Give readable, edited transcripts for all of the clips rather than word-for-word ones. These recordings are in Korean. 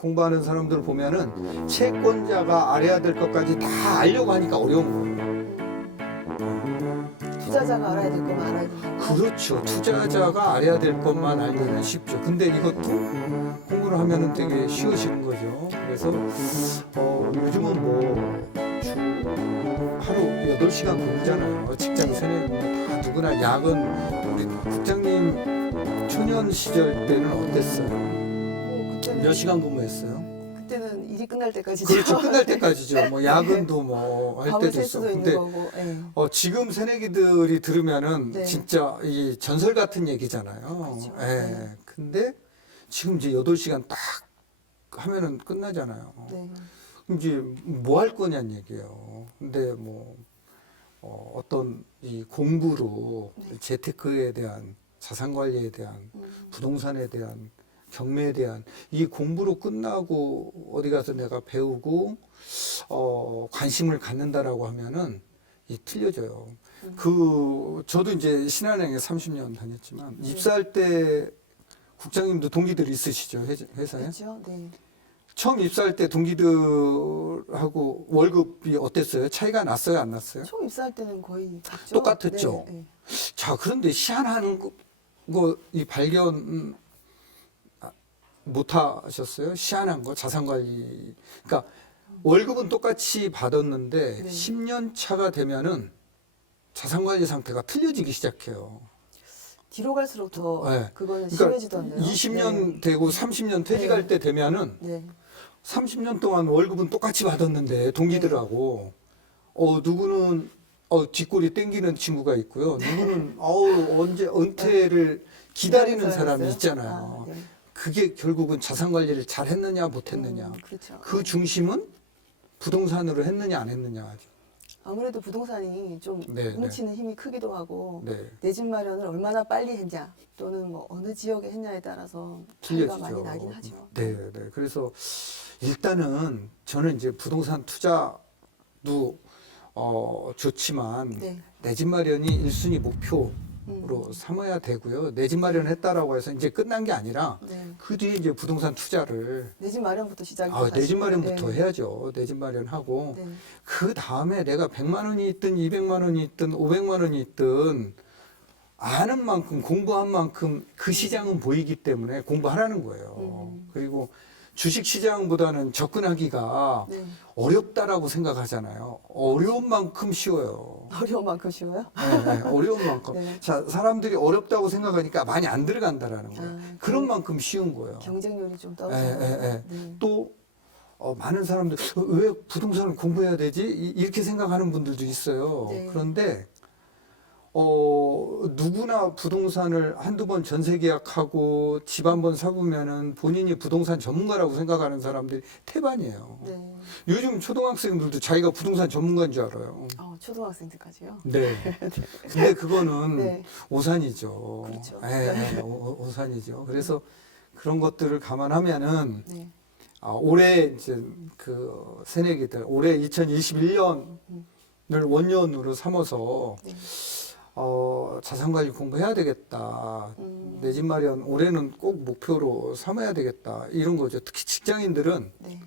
공부하는 사람들 보면은 채권자가 알아야 될 것까지 다 알려고 하니까 어려운 거예요. 투자자가 알아야 될 것만 알아야 된다. 그렇죠. 투자자가 알아야 될 것만 알면 쉽죠. 근데 이것도 공부를 하면은 되게 쉬워지는 거죠. 그래서 요즘은 뭐 주 하루 8시간 근무잖아요. 직장 생활 다 누구나 야근. 우리 국장님 초년 시절 때는 어땠어요? 그때는, 몇 시간 근무했어요? 그때는 일이 끝날 때까지죠. 그렇죠. 끝날 때까지죠. 뭐 야근도 뭐 할 밤을 때도 샐 있어. 수도 있는 근데 거고. 예. 지금 새내기들이 들으면은 네. 진짜 이 전설 같은 얘기잖아요. 그렇죠. 예. 네. 근데 지금 이제 8시간 딱 하면은 끝나잖아요. 네. 이제 뭐 할 거냐는 얘기예요. 근데 뭐 어떤 이 공부로 네. 재테크에 대한 자산 관리에 대한 부동산에 대한 경매에 대한 이 공부로 끝나고 어디 가서 내가 배우고 관심을 갖는다라고 하면은 이 틀려져요. 저도 이제 신한은행에 30년 다녔지만 네. 입사할 때 국장님도 동기들 있으시죠, 회사에? 그렇죠. 네. 처음 입사할 때 동기들하고 월급이 어땠어요? 차이가 났어요, 안 났어요? 처음 입사할 때는 거의 같죠. 똑같았죠? 네, 네. 자, 그런데 희한한 이 발견 못 하셨어요? 희한한 거, 자산 관리. 그러니까 월급은 똑같이 받았는데 네. 10년 차가 되면은 자산 관리 상태가 틀려지기 시작해요. 뒤로 갈수록 더 네. 그거는 그러니까 심해지던데요. 20년 되고 30년 퇴직할 네. 때 되면은 네. 30년 동안 월급은 똑같이 받았는데 동기들하고 누구는 뒷골이 땡기는 친구가 있고요. 누구는 언제 은퇴를 기다리는 사람이 있잖아요. 아, 네. 그게 결국은 자산 관리를 잘 했느냐 못 했느냐. 그렇죠. 그 중심은 부동산으로 했느냐 안 했느냐죠. 아무래도 부동산이 좀 네, 뭉치는 힘이 크기도 하고 네. 내 집 마련을 얼마나 빨리 했냐 또는 뭐 어느 지역에 했냐에 따라서 차이가 많이 나긴 하죠. 네, 네. 그래서 일단은 저는 이제 부동산 투자도 좋지만 네. 내 집 마련이 1순위 목표로 음. 삼아야 되고요. 내 집 마련했다라고 해서 이제 끝난 게 아니라 네. 그 뒤에 이제 부동산 투자를 내 집 마련부터 시작이 내 집 마련부터 네. 해야죠. 내 집 마련하고 네. 그 다음에 내가 100만 원이 있든 200만 원이 있든 500만 원이 있든 아는 만큼 공부한 만큼 그 시장은 보이기 때문에 공부하라는 거예요. 그리고 주식 시장보다는 접근하기가 네. 어렵다라고 생각하잖아요. 어려운 만큼 쉬워요. 어려운 만큼 쉬워요? 네, 어려운 만큼. 네. 자, 사람들이 어렵다고 생각하니까 많이 안 들어간다라는 거예요. 아, 그런 만큼 쉬운 거예요. 경쟁률이 좀 예, 떨어져요. 예. 네. 또 많은 사람들 왜 부동산을 공부해야 되지? 이렇게 생각하는 분들도 있어요. 네. 그런데 누구나 부동산을 한두 번 전세 계약하고 집 한 번 사보면은 본인이 부동산 전문가라고 생각하는 사람들이 태반이에요. 네. 요즘 초등학생들도 자기가 부동산 전문가인 줄 알아요. 초등학생들까지요? 네. 근데 그거는 네. 오산이죠. 그렇죠. 예, 오산이죠. 그래서 그런 것들을 감안하면은 네. 올해 이제 그 새내기들 올해 2021년을 원년으로 삼아서 네. 자산관리 공부해야 되겠다. 내 집 마련 올해는 꼭 목표로 삼아야 되겠다. 이런 거죠. 특히 직장인들은 네.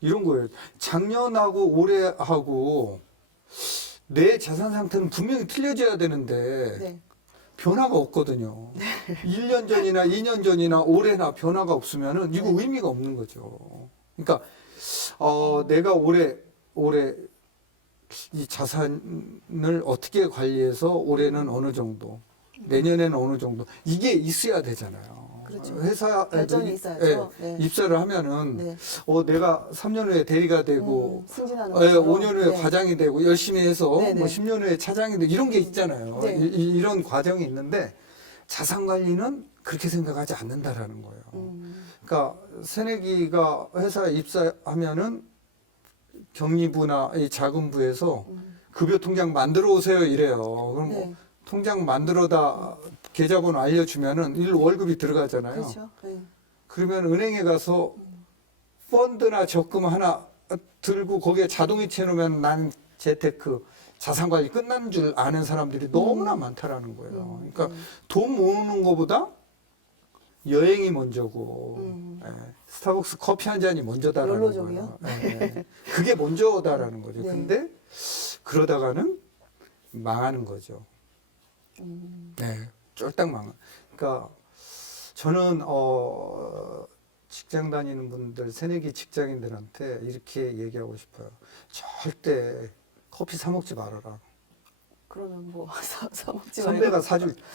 이런 거예요. 작년하고 올해하고 내 자산 상태는 분명히 틀려져야 되는데 네. 변화가 없거든요. 1년 전이나 2년 전이나 올해나 변화가 없으면은 이거 네. 의미가 없는 거죠. 그러니까 내가 올해 이 자산을 어떻게 관리해서 올해는 어느 정도, 내년에는 어느 정도 이게 있어야 되잖아요. 그렇죠. 회사에도 발전이 있어야죠. 네. 입사를 하면은 네. 내가 3년 후에 대리가 되고 승진하는 5년 후에 네. 과장이 되고 열심히 해서 네, 네. 뭐 10년 후에 차장이 되고 이런 게 있잖아요. 네. 이런 과정이 있는데 자산 관리는 그렇게 생각하지 않는다라는 거예요. 그러니까 새내기가 회사에 입사하면은 경리부나 이 자금부에서 급여 통장 만들어 오세요 이래요. 그럼 네. 통장 만들어다 계좌번호 알려주면은 일 월급이 들어가잖아요. 그렇죠. 네. 그러면 은행에 가서 펀드나 적금 하나 들고 거기에 자동이체 놓으면 나는 재테크 자산 관리 끝난 줄 아는 사람들이 너무나 많다라는 거예요. 그러니까 돈 모으는 것보다 여행이 먼저고 예, 스타벅스 커피 한 잔이 먼저다라는 욜로족이요? 거예요. 예, 그게 먼저다라는 거죠. 네. 근데 그러다가는 망하는 거죠. 네, 쫄딱 망하. 그러니까 저는 직장 다니는 분들, 새내기 직장인들한테 이렇게 얘기하고 싶어요. 절대 커피 사 먹지 말아라. 그러면 뭐 사 먹지 말고.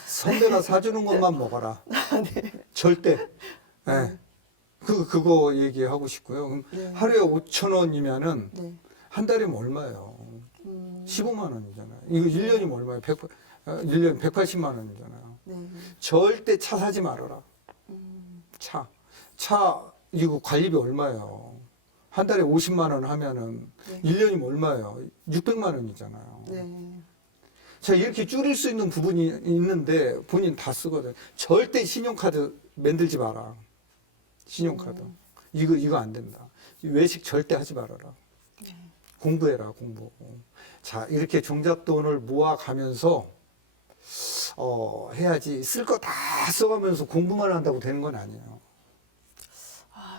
선배가 사주는 것만 먹어라. 네. 절대. 네. 그거 얘기하고 싶고요. 그럼 네. 하루에 5,000원이면은 네. 한 달이면 얼마예요? 15만 원이잖아요. 이거 1년이면 얼마예요? 1년 180만 원이잖아요. 네. 절대 차 사지 말아라. 차 이거 관리비 얼마예요? 한 달에 50만 원 하면은 네. 1년이면 얼마예요? 600만 원이잖아요. 네. 자, 이렇게 줄일 수 있는 부분이 있는데 본인 다 쓰거든. 절대 신용카드 만들지 마라. 신용카드. 이거 안 된다. 외식 절대 하지 말아라. 공부해라, 공부. 자, 이렇게 종잣돈을 모아가면서 해야지. 쓸 거 다 써가면서 공부만 한다고 되는 건 아니에요.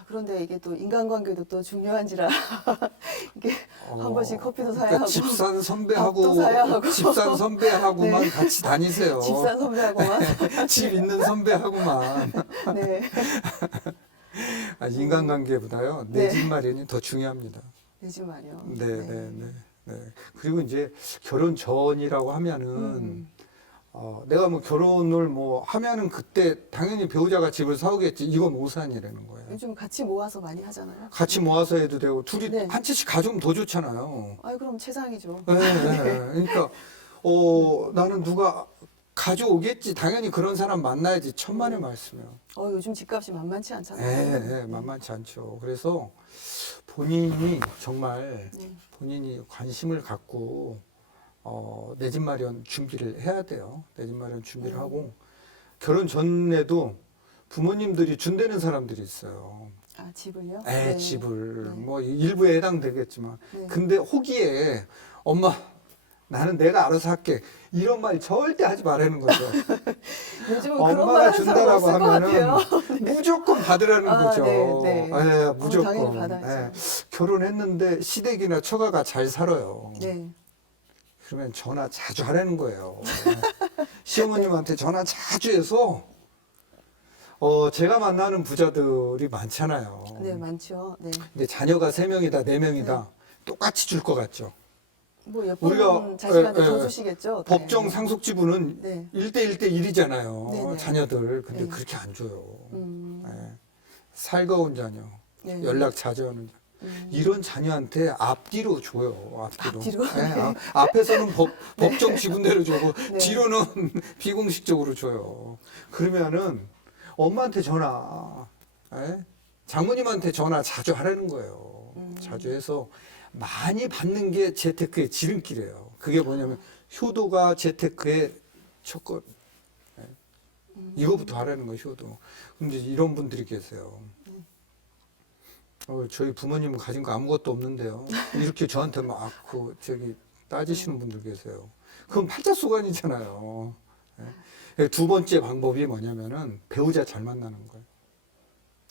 그런데 이게 또 인간관계도 또 중요한지라 이게 한 번씩 커피도 사야 그러니까 하고 집산 선배하고 밥도 사야 하고. 집산 선배하고만 네. 같이 다니세요. 집산 선배하고만. 집 있는 선배하고만. 네. 인간관계보다요. 내 네. 집 마련이 더 중요합니다. 내 집 말이요. 네. 그리고 이제 결혼 전이라고 하면은 내가 뭐 결혼을 뭐 하면은 그때 당연히 배우자가 집을 사오겠지. 이건 오산이라는 거예요. 요즘 같이 모아서 많이 하잖아요. 같이 모아서 해도 되고 둘이 네. 한 채씩 가져오면 더 좋잖아요. 그럼 최상이죠. 네. 그러니까 나는 누가 가져오겠지. 당연히 그런 사람 만나야지. 천만의 말씀이요. 요즘 집값이 만만치 않잖아요. 네, 만만치 않죠. 그래서 본인이 정말 네. 본인이 관심을 갖고 내 집 마련 준비를 해야 돼요. 내 집 마련 준비를 하고 결혼 전에도 부모님들이 준다는 사람들이 있어요. 집을요? 집을 네. 뭐 일부에 해당되겠지만 네. 근데 호기에 엄마 나는 내가 알아서 할게 이런 말 절대 하지 말라는 거죠. 요즘은 그런 말 엄마가 하는 사람 준다라고 없을 것 같아요. 하면은 무조건 받으라는 거죠. 네. 무조건. 당연히 받아야죠. 결혼했는데 시댁이나 처가가 잘 살아요. 네. 그러면 전화 자주 하라는 거예요. 시어머님한테 전화 자주 해서 제가 만나는 부자들이 많잖아요. 네, 많죠. 네. 근데 자녀가 3명이다, 4명이다 똑같이 줄 것 같죠. 뭐 우리가, 예쁜 자식한테 예, 더 예. 주시겠죠. 법정 네. 상속지분은 네. 1대1대1이잖아요. 네, 네. 자녀들. 근데 네. 그렇게 안 줘요. 음. 예. 살가운 자녀, 네. 연락 자주 하는 자녀. 이런 자녀한테 앞뒤로 줘요. 앞뒤로. 앞뒤로? 예, 앞에서는 법정 지분대로 주고 네. 뒤로는 비공식적으로 줘요. 그러면은 엄마한테 전화, 장모님한테 전화 자주 하라는 거예요. 자주 해서 많이 받는 게 재테크의 지름길이에요. 그게 뭐냐면 효도가 재테크의 첫걸. 이거부터 하라는 거예요. 효도. 근데 이런 분들이 계세요. 저희 부모님은 가진 거 아무것도 없는데요. 이렇게 저한테 막 따지시는 분들 계세요. 그건 팔자소관이잖아요. 두 번째 방법이 뭐냐면은 배우자 잘 만나는 거예요.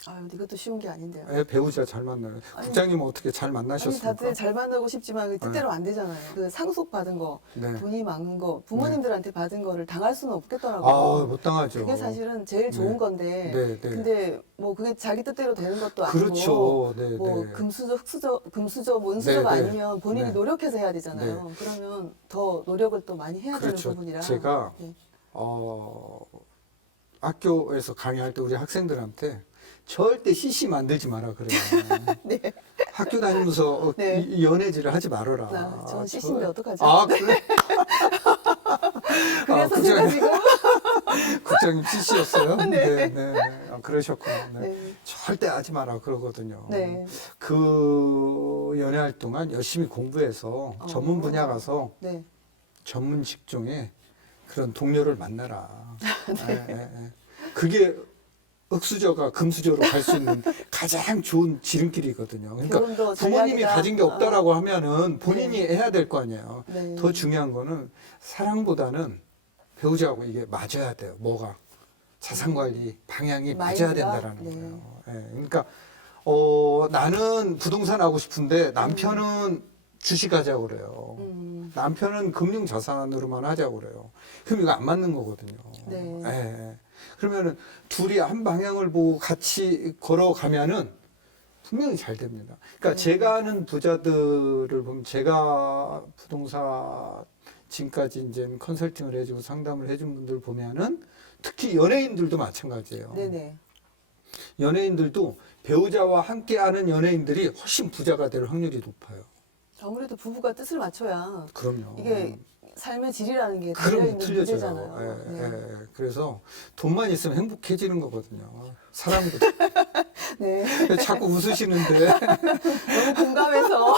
근데 이것도 쉬운 게 아닌데요. 배우자 잘 만나는. 국장님은 어떻게 잘 만나셨습니까? 다들 잘 만나고 싶지만 그 뜻대로 안 되잖아요. 그 상속 받은 거, 네. 돈이 많은 거, 부모님들한테 받은 거를 당할 수는 없겠더라고요. 못 당하죠. 그게 사실은 제일 좋은 네. 건데, 네. 근데 뭐 그게 자기 뜻대로 되는 것도 아니고, 그렇죠. 네, 뭐 네. 금수저, 문수저가 네, 네. 아니면 본인이 네. 노력해서 해야 되잖아요. 그러면 더 노력을 또 많이 해야 그렇죠. 되는 부분이라. 제가 네. 학교에서 강의할 때 우리 학생들한테 절대 CC 만들지 마라 그래요. 네. 학교 다니면서 네. 이 연애질을 하지 말아라. 전 CC인데 어떡하죠? 그래? 그래서 제가 지금 국장님 CC였어요? 네. 네. 그러셨구나. 네. 네. 절대 하지 마라 그러거든요. 네. 그 연애할 동안 열심히 공부해서 전문 분야 가서 네. 전문 직종에 그런 동료를 만나라. 네. 그게 흑수저가 금수저로 갈 수 있는 가장 좋은 지름길이거든요. 그러니까 결혼도 부모님이 전략이다. 가진 게 없다라고 하면은 본인이 네. 해야 될 거 아니에요. 네. 더 중요한 거는 사랑보다는 배우자하고 이게 맞아야 돼요. 뭐가? 자산 관리 방향이 마인드가? 맞아야 된다라는 네. 거예요. 예, 그러니까 나는 부동산 하고 싶은데 남편은 주식하자고 그래요. 남편은 금융 자산으로만 하자고 그래요. 그럼 이거 안 맞는 거거든요. 네. 예. 그러면은 둘이 한 방향을 보고 같이 걸어가면은 분명히 잘 됩니다. 그러니까 네. 제가 아는 부자들을 보면 제가 부동산 지금까지 이제 컨설팅을 해주고 상담을 해준 분들 보면은 특히 연예인들도 마찬가지예요. 네네. 연예인들도 배우자와 함께하는 연예인들이 훨씬 부자가 될 확률이 높아요. 아무래도 부부가 뜻을 맞춰야 그럼요. 이게 삶의 질이라는 게 그럼 달려있는 틀려져요. 문제잖아요. 예, 네. 예. 그래서 돈만 있으면 행복해지는 거거든요. 사람도 네. 자꾸 웃으시는데 너무 공감해서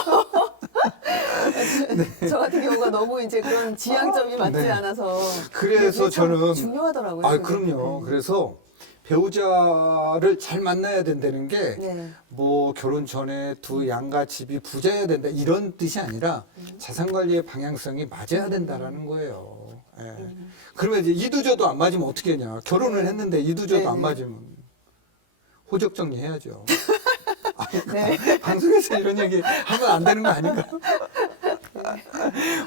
네. 저 같은 경우가 너무 이제 그런 지향점이 맞지 네. 않아서 그래서 이게 참 저는 중요하더라고요. 아 그게. 그럼요. 네. 그래서 배우자를 잘 만나야 된다는 게 네. 뭐 결혼 전에 두 양가 집이 부자여야 된다 이런 뜻이 아니라 자산 관리의 방향성이 맞아야 된다라는 거예요. 예. 그러면 이제 이두저도 안 맞으면 어떻게 하냐? 결혼을 했는데 이두저도 안 네네. 맞으면 호적 정리해야죠. 네. 방송에서 이런 얘기 하면 안 되는 거 아닌가?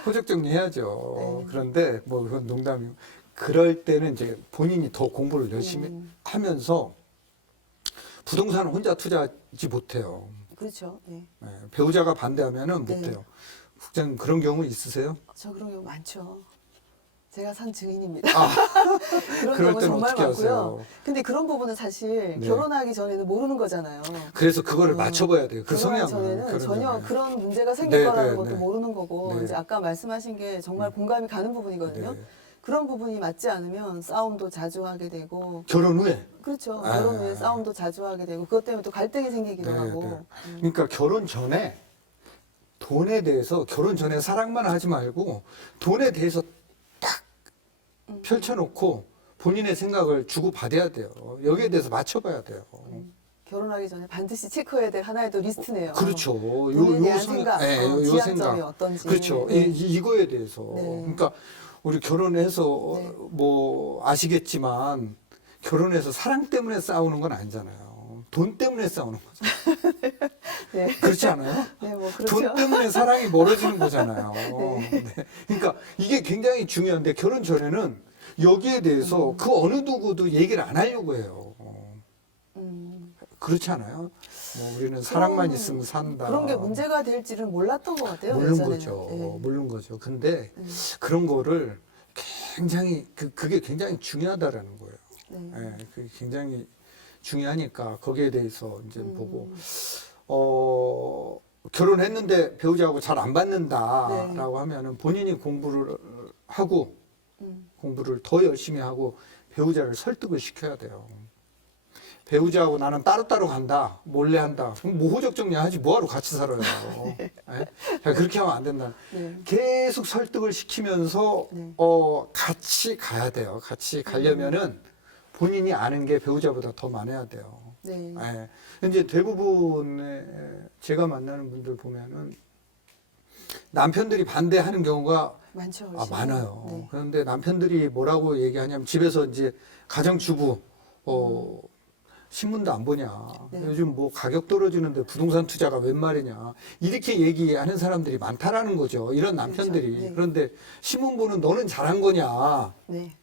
호적 정리해야죠. 네. 그런데 뭐 그건 농담이고 그럴 때는 이제 본인이 더 공부를 열심히 하면서 부동산을 혼자 투자하지 못해요. 그렇죠. 네. 네, 배우자가 반대하면은 네. 못해요. 국장님 그런 경우 있으세요? 저 그런 경우 많죠. 제가 산 증인입니다. 아, 그런 그럴 경우 때는 정말 어떻게 많고요. 하세요? 근데 그런 부분은 사실 네. 결혼하기 전에는 모르는 거잖아요. 그래서 그거를 어, 맞춰봐야 돼요. 그 결혼하기 성향을. 전에는 전혀 결혼 전에. 그런 문제가 생길 네, 거라는 네, 것도 네. 모르는 거고 네. 이제 아까 말씀하신 게 정말 공감이 가는 부분이거든요. 네. 그런 부분이 맞지 않으면 싸움도 자주 하게 되고 결혼 후에. 그렇죠. 아. 결혼 후에 싸움도 자주 하게 되고 그것 때문에 또 갈등이 생기기도 네, 하고 네. 그러니까 결혼 전에 돈에 대해서 결혼 전에 사랑만 하지 말고 돈에 대해서 딱 펼쳐놓고 본인의 생각을 주고 받아야 돼요. 여기에 대해서 맞춰봐야 돼요. 결혼하기 전에 반드시 체크해야 될 하나의 또 리스트네요. 그렇죠. 돈에 대한 생각, 요 지향점이 어떤지. 그렇죠. 네. 이거에 대해서. 네. 그러니까 우리 결혼해서 네. 뭐 아시겠지만 결혼해서 사랑 때문에 싸우는 건 아니잖아요. 돈 때문에 싸우는 거죠. 네. 그렇지 않아요? 네, 뭐 그렇죠. 돈 때문에 사랑이 멀어지는 거잖아요. 네. 그러니까 이게 굉장히 중요한데 결혼 전에는 여기에 대해서 그 어느 누구도 얘기를 안 하려고 해요. 그렇지 않아요? 뭐 우리는 사랑만 있으면 산다. 그런 게 문제가 될지는 몰랐던 것 같아요. 모르는 예전에는. 거죠. 네. 모르는 거죠. 근데 그런 거를 굉장히 그게 굉장히 중요하다라는 거예요. 네. 예, 그게 굉장히 중요하니까 거기에 대해서 이제 보고 결혼했는데 배우자하고 잘 안 받는다라고 하면은 본인이 공부를 하고 공부를 더 열심히 하고 배우자를 설득을 시켜야 돼요. 배우자하고 나는 따로따로 간다, 몰래 한다. 그럼 뭐 호적 정리하지 뭐하러 같이 살아요. 예? 그렇게 하면 안 된다. 네. 계속 설득을 시키면서 네. 같이 가야 돼요. 같이 가려면은 본인이 아는 게 배우자보다 더 많아야 돼요. 네. 예. 이제 대부분의 제가 만나는 분들 보면은 남편들이 반대하는 경우가 많죠. 훨씬. 많아요. 네. 그런데 남편들이 뭐라고 얘기하냐면 집에서 이제 가정주부 신문도 안 보냐. 네. 요즘 뭐 가격 떨어지는데 부동산 투자가 웬 말이냐. 이렇게 얘기하는 사람들이 많다라는 거죠. 이런 남편들이. 그렇죠. 네. 그런데 신문 보는 너는 잘한 거냐. 네.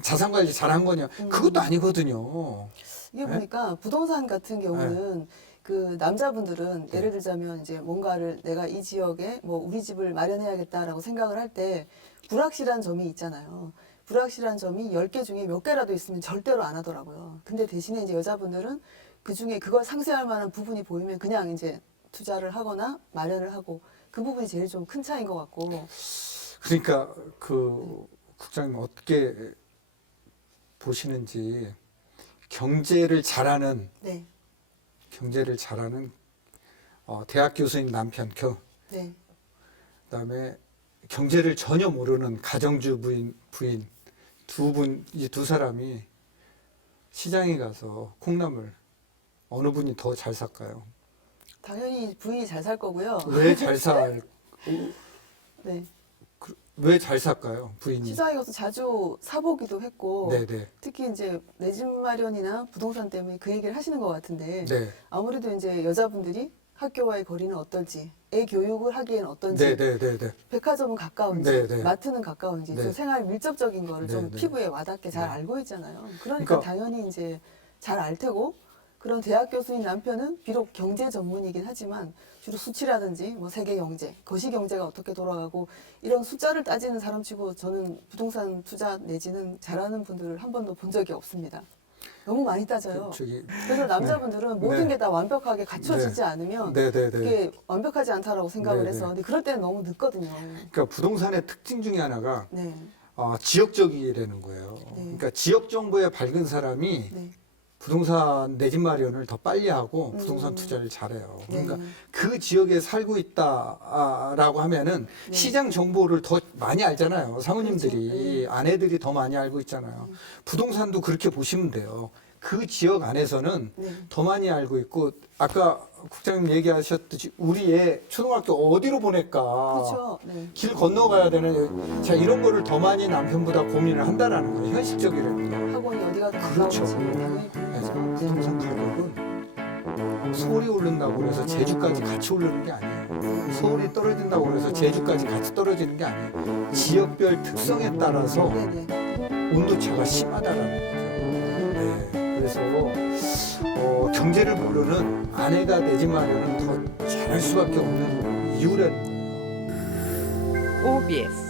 자산 관리 잘한 거냐. 그것도 아니거든요. 이게 네? 보니까 부동산 같은 경우는 그 남자분들은 예를 들자면 이제 뭔가를 내가 이 지역에 뭐 우리 집을 마련해야겠다라고 생각을 할 때 불확실한 점이 있잖아요. 불확실한 점이 10개 중에 몇 개라도 있으면 절대로 안 하더라고요. 근데 대신에 이제 여자분들은 그 중에 그걸 상쇄할 만한 부분이 보이면 그냥 이제 투자를 하거나 마련을 하고 그 부분이 제일 좀 큰 차이인 것 같고. 그러니까 그 국장님 어떻게 보시는지 경제를 잘하는 네. 대학 교수인 남편, 네. 그다음에 경제를 전혀 모르는 가정주 부인 이 두 사람이 시장에 가서 콩나물 어느 분이 더 잘 살까요? 당연히 부인이 잘 살 거고요. 왜 잘 살? 네. 왜 잘 살까요, 부인이? 시장에 가서 자주 사보기도 했고 네네. 특히 이제 내 집 마련이나 부동산 때문에 그 얘기를 하시는 것 같은데 네. 아무래도 이제 여자분들이 학교와의 거리는 어떨지, 애 교육을 하기엔 어떤지, 네네네네. 백화점은 가까운지, 네네. 마트는 가까운지, 네. 좀 생활 밀접적인 거를 좀 네네. 피부에 와닿게 잘 네. 알고 있잖아요. 그러니까 당연히 이제 잘 알 테고 그런 대학 교수인 남편은 비록 경제 전문이긴 하지만 주로 수치라든지 뭐 세계 경제, 거시 경제가 어떻게 돌아가고 이런 숫자를 따지는 사람치고 저는 부동산 투자 내지는 잘하는 분들을 한 번도 본 적이 없습니다. 너무 많이 따져요. 그래서 남자분들은 모든 네. 게 다 완벽하게 갖춰지지 않으면 네네네. 그게 완벽하지 않다라고 생각을 네네. 해서 근데 그럴 때는 너무 늦거든요. 그러니까 부동산의 특징 중에 하나가 네, 지역적이라는 거예요. 네. 그러니까 지역 정보에 밝은 사람이 네, 부동산 내 집 마련을 더 빨리 하고 부동산 음. 투자를 잘해요. 네. 그러니까 그 지역에 살고 있다라고 하면은 네. 시장 정보를 더 많이 알잖아요. 사모님들이, 그렇죠. 아내들이 더 많이 알고 있잖아요. 부동산도 그렇게 보시면 돼요. 그 지역 안에서는 네. 더 많이 알고 있고, 아까 국장님 얘기하셨듯이 우리 애 초등학교 어디로 보낼까? 그렇죠. 네. 길 건너가야 되는, 자, 이런 거를 더 많이 남편보다 고민을 한다라는 거예요. 현실적이라는 거예요. 학원이 어디가 더 그렇죠. 가까운지 당연히 네, 궁금하죠. 부동산 가격은 서울이 오른다고 그래서 제주까지 같이 오르는 게 아니에요. 서울이 떨어진다고 그래서 제주까지 같이 떨어지는 게 아니에요. 지역별 특성에 따라서 네네. 온도차가 심하다라는 거죠. 네, 그래서 경제를 모르는 아내가 내 집 마련은 더 잘할 수밖에 없는 이유라는 거예요. OBS